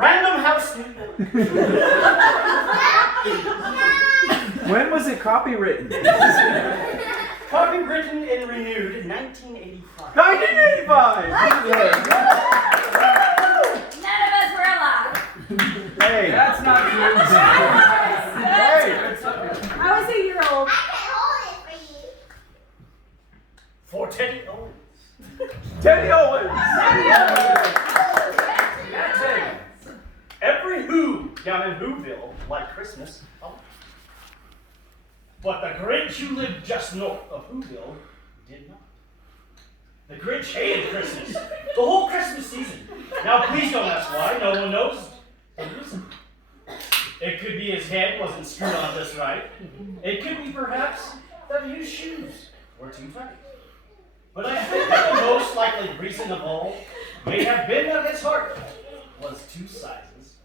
Random House. When was it copywritten? Copywritten and renewed in 1985. 1985! None of us were alive. Hey, That's not true. hey! I was a year old. I can hold it for you. For Teddy Owens. Teddy Owens! That's it. Every Who down in Whoville liked Christmas. Oh. But the Grinch who lived just north of Whoville did not. The Grinch hated Christmas. The whole Christmas season. Now please don't ask why. No one knows the reason. It could be his head wasn't screwed on just right. It could be perhaps that his shoes were too tight. But I think that the most likely reason of all may have been that his heart was 2 sizes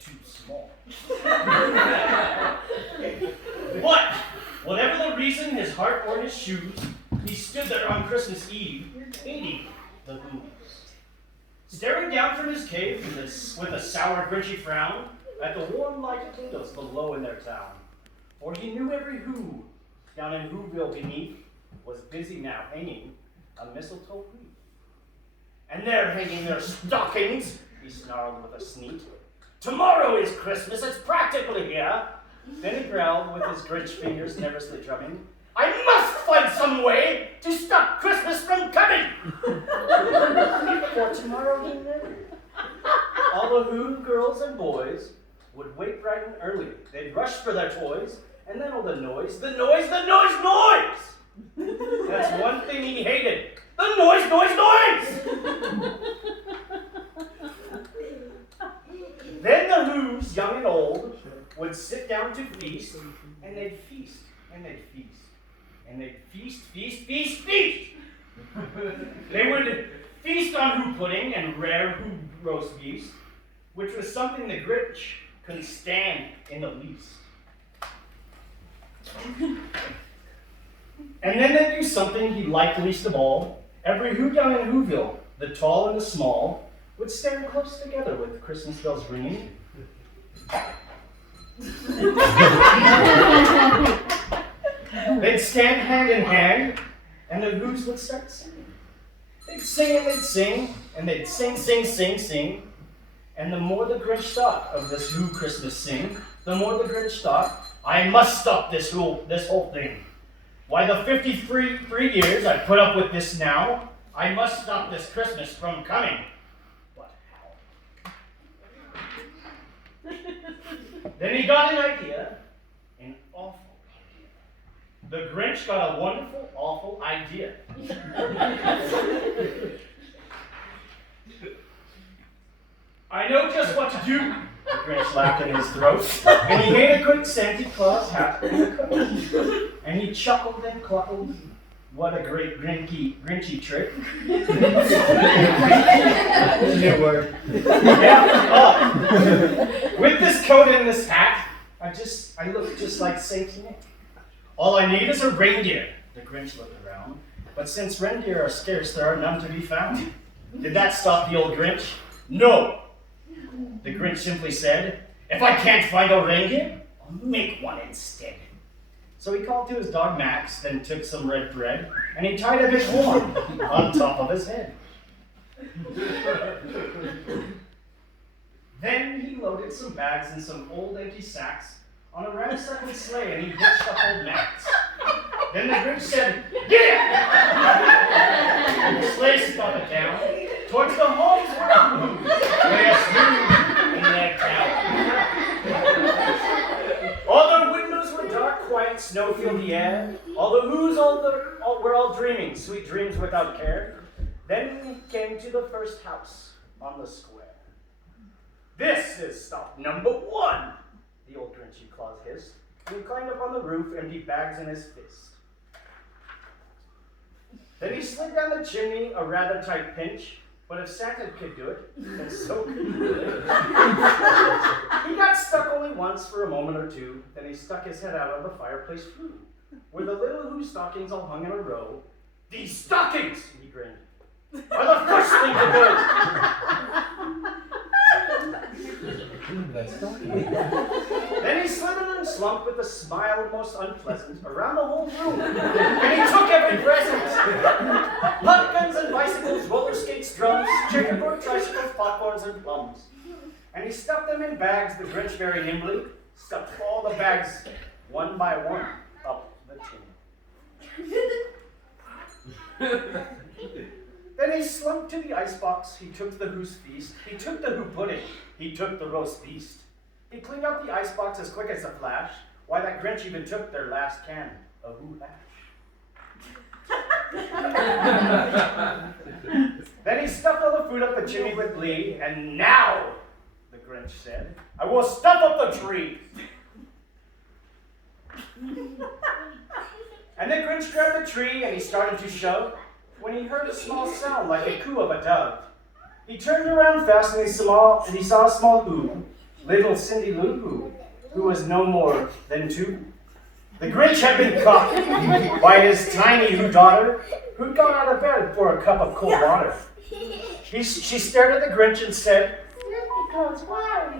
too small. But whatever the reason, his heart or his shoes, he stood there on Christmas Eve, hating the Who's, staring down from his cave with a sour, grinchy frown at the warm lighted windows below in their town. For he knew every Who down in Whoville beneath was busy now hanging a mistletoe wreath. And they're hanging their stockings, he snarled with a sneak. Tomorrow is Christmas, it's practically here. Then he growled with his Grinch fingers nervously drumming. I must find some way to stop Christmas from coming! For tomorrow he knew. All the Who girls and boys would wake bright and early. They'd rush for their toys, and then all the noise. That's one thing he hated. The noise! Then the Who's, young and old, would sit down to feast, and they'd feast, and they'd feast, and they'd feast. They would feast on Who pudding and rare Who roast beef, which was something the Grinch couldn't stand in the least. And then they'd do something he liked least of all. Every Who down in Whoville, the tall and the small, would stand close together with Christmas bells ringing. They'd stand hand in hand, and the Who's would start singing. They'd sing and they'd sing, and they'd sing. And the more the Grinch thought of this Who Christmas sing, the more the Grinch thought, I must stop this whole thing. Why, the 53 years I've put up with this now, I must stop this Christmas from coming. But how? Then he got an idea, an awful idea. The Grinch got a wonderful, awful idea. I know just what to do, the Grinch laughed in his throat, and he made a quick Santa Claus hat in the coat. And he chuckled and cluckled. What a great Grinchy trick. New word. Yeah. With this coat and this hat, I look just like Saint Nick. All I need is a reindeer. The Grinch looked around. But since reindeer are scarce, there are none to be found. Did that stop the old Grinch? No. The Grinch simply said, if I can't find a reindeer, I'll make one instead. So he called to his dog Max, then took some red thread, and he tied a big horn on top of his head. Then he loaded some bags and some old empty sacks on a ramshackle sleigh, and he hitched up old Max. Then the Grinch said, get it! The sleigh started down towards the homes where the Who's lay asleep in their town. All the windows were dark, quiet, snow filled the air. All the Who's were all dreaming, sweet dreams without care. Then we came to the first house on the square. This is stop number 1, the old Grinchy Claus hissed. He climbed up on the roof, empty bags in his fist. Then he slid down the chimney, a rather tight pinch. But if Santa could do it, then so could he. He got stuck only once for a moment or two, then he stuck his head out of the fireplace flue, where the little Who stockings all hung in a row. These stockings, he grinned, are the first thing to go. Then he slithered and slumped with a smile most unpleasant around the whole room. And he took every present. Pumpkins and bicycles, roller skates, drums, checkerboard tricycles, popcorns, and plums. And he stuffed them in bags, the Grinch very nimbly stuffed all the bags, one by one, up the chimney. Then he slunk to the icebox, he took the Who's feast, he took the Who pudding, he took the roast beast. He cleaned out the icebox as quick as a flash, why that Grinch even took their last can of Who hash. Then he stuffed all the food up the chimney with glee, and now, the Grinch said, I will stuff up the tree. And the Grinch grabbed the tree and he started to shove when he heard a small sound like a coo of a dove. He turned around fast and he saw a small Who, little Cindy Lou who was no more than 2. The Grinch had been caught by his tiny Who daughter, who'd gone out of bed for a cup of cold water. She stared at the Grinch and said, "Because why? A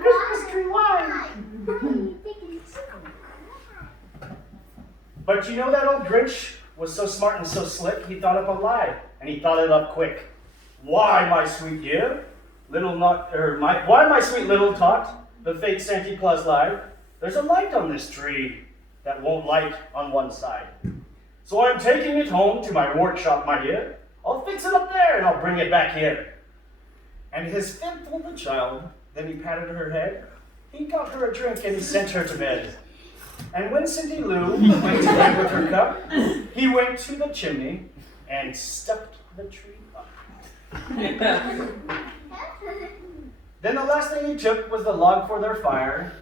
Christmas tree, why?" But you know that old Grinch was so smart and so slick, he thought up a lie, and he thought it up quick. Why, my sweet dear, why, my sweet little tot, the fake Santa Claus lied, there's a light on this tree that won't light on one side. So I'm taking it home to my workshop, my dear. I'll fix it up there and I'll bring it back here. And his fib told the child, then he patted her head, he got her a drink and he sent her to bed. And when Cindy Lou went to bed with her cup, he went to the chimney and stuffed the tree up. Then the last thing he took was the log for their fire.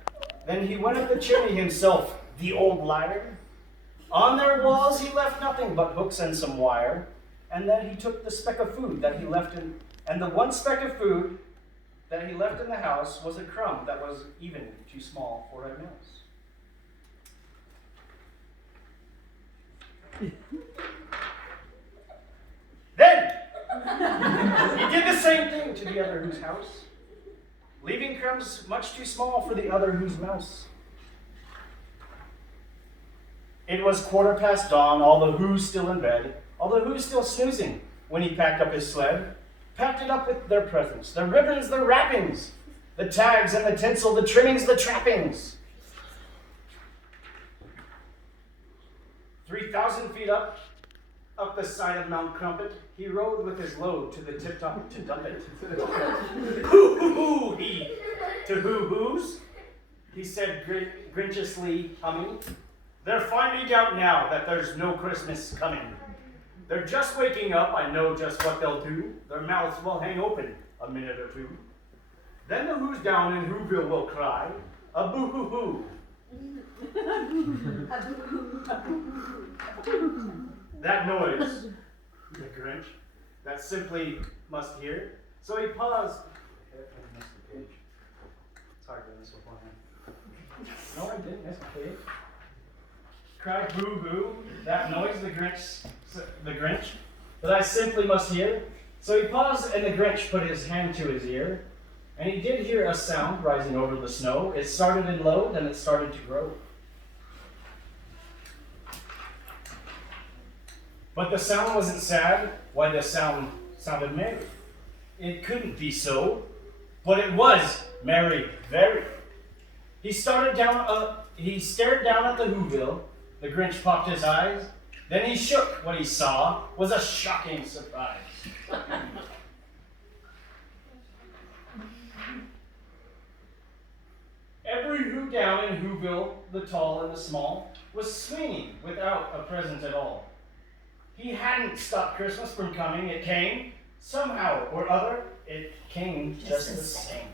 Then he went up the chimney himself, the old liar. On their walls he left nothing but hooks and some wire. And then he took the speck of food that he left in, and the one speck of food that he left in the house was a crumb that was even too small for a mouse. Then he did the same thing to the other Who's house, leaving crumbs much too small for the other Who's mouse. It was 1/4 dawn, all the Who's still in bed, all the Who's still snoozing, when he packed up his sled, packed it up with their presents, their ribbons, their wrappings, the tags and the tinsel, the trimmings, the trappings. 3,000 feet up the side of Mount Crumpet, he rode with his load to the tip-top to dump it. Hoo-hoo-hoo, to Who's, he said grinchiously humming, they're finding out now that there's no Christmas coming. They're just waking up, I know just what they'll do. Their mouths will hang open a minute or two. Then the Who's down in Whoville will cry, a boo-hoo-hoo. That noise, the Grinch, that simply must hear. So he paused. I missed the page. It's hard to miss beforehand. No, I didn't miss the page. Cried boo-hoo, that noise, the Grinch, that I simply must hear. So he paused and the Grinch put his hand to his ear, and he did hear a sound rising over the snow. It started in low, then it started to grow. But the sound wasn't sad. Why, the sound sounded merry. It couldn't be so, but it was merry, very. He stared down at the Whoville. The Grinch popped his eyes. Then he shook. What he saw was a shocking surprise. Every Who down in Whoville, the tall and the small, was swinging without a present at all. He hadn't stopped Christmas from coming. It came, somehow or other, it came just the same.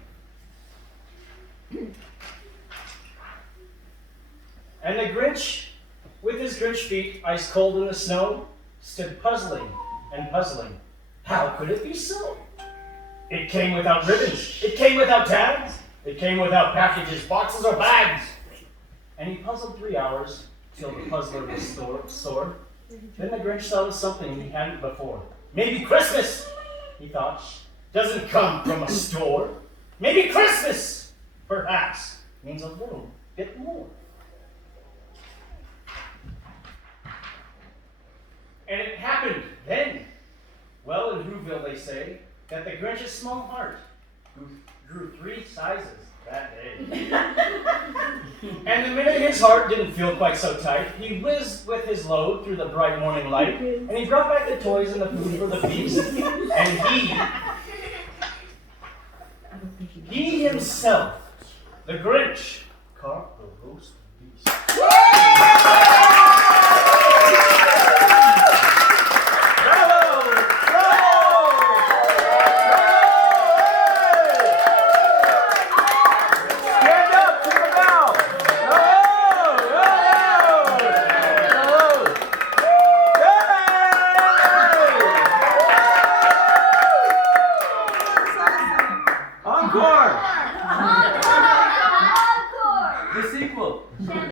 And the Grinch, with his Grinch feet ice cold in the snow, stood puzzling and puzzling. How could it be so? It came without ribbons. It came without tags. It came without packages, boxes, or bags. And he puzzled 3 hours till the puzzler was sore. Then the Grinch thought of something he hadn't before. Maybe Christmas, he thought. doesn't come from a store. Maybe Christmas, perhaps, means a little bit more. And it happened then. Well, in Whoville they say that the Grinch's small heart grew 3 sizes that day. And the minute his heart didn't feel quite so tight, he whizzed with his load through the bright morning light, and he brought back the toys and the food for the feast. And he himself, the Grinch, caught the roast beast. Encore! Encore! The sequel.